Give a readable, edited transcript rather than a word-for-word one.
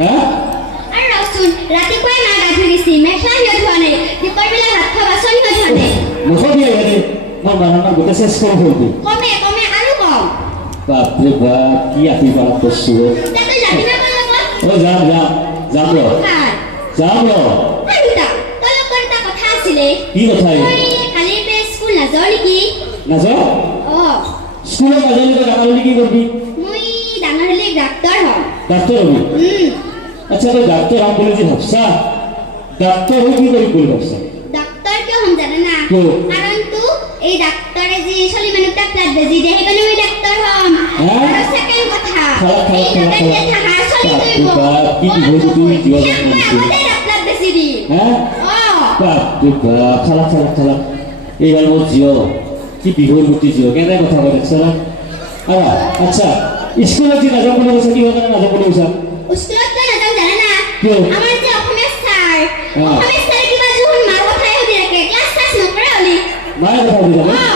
হ্যাঁ আৰু ৰচোন ৰাতিপুৱাই মা গা ধুই দিছি মেখেলা সিও ধোৱা নাই দুপৰ বেলা ভাত খোৱা বাচন সিও ধোৱা নাই নকবি হেৰি মই বানানা গোটেই চেষ্টা কৰি কমে কমে আৰু কম বাপৰে বাপ কি আহি পালা কৈছো তাতে যাবি না মোৰ লগত ও যাম ৰ যাম ৰ আৰু তা তই লগত এটা কথা আছিলে কি কথা মই কালি স্কুল নাযাওঁ নেকি নাযাওঁ অ স্কুলত নাযালি তই ডাঙৰ হ'লে কি কৰিবি মই ডাঙৰ হ'লে ডাক্তৰ হ'ম ডাক্তৰ হবি আচ্ছা তই ডাক্তৰ হম বুলি যে ভাবছা ডাক্তৰ হৈ কি কৰিবি বুলি ভাবছা ডাক্তৰ কিয় হ'ম জানা না কিয়? কাৰণটো এই ডাক্তৰে যি ছোৱালী মানুহক ব্লাড বেজি দিয়ে সেইকাৰণে মই ডাক্তৰ হ'ম হা? আৰু ছেকেণ্ড কথা খালা, এই খালা, নাগাই খালা। যে থাকা ছোৱালী বাপ ৰে বাপ, কি বিভূতি তুমি জীৱ জন্ম দিছে। ব্লাড বেজি দি হা অ বাপৰে বাপ খালা এইবাৰ মোৰ জিঅ কি বিহুৰ গুটি জিঅ কেনে কথা কৈ দেখছ না আৰু আচ্ছা স্কুলত যি নাযাওঁ বুলি কৈছা কিহৰ কাৰণে নাযাওঁ বুলি কৈছা স্কুলত তই নাযাওঁ জানা না কিয়? আমাৰ যে অসমীয়া ছাৰ অ। অসমীয়া ছাৰে কিবা যোন মাৰ কথাই সুধি থাকে ক্লাছ চাছ নকৰে হলি মায়ে কথা সুধি থাকে অ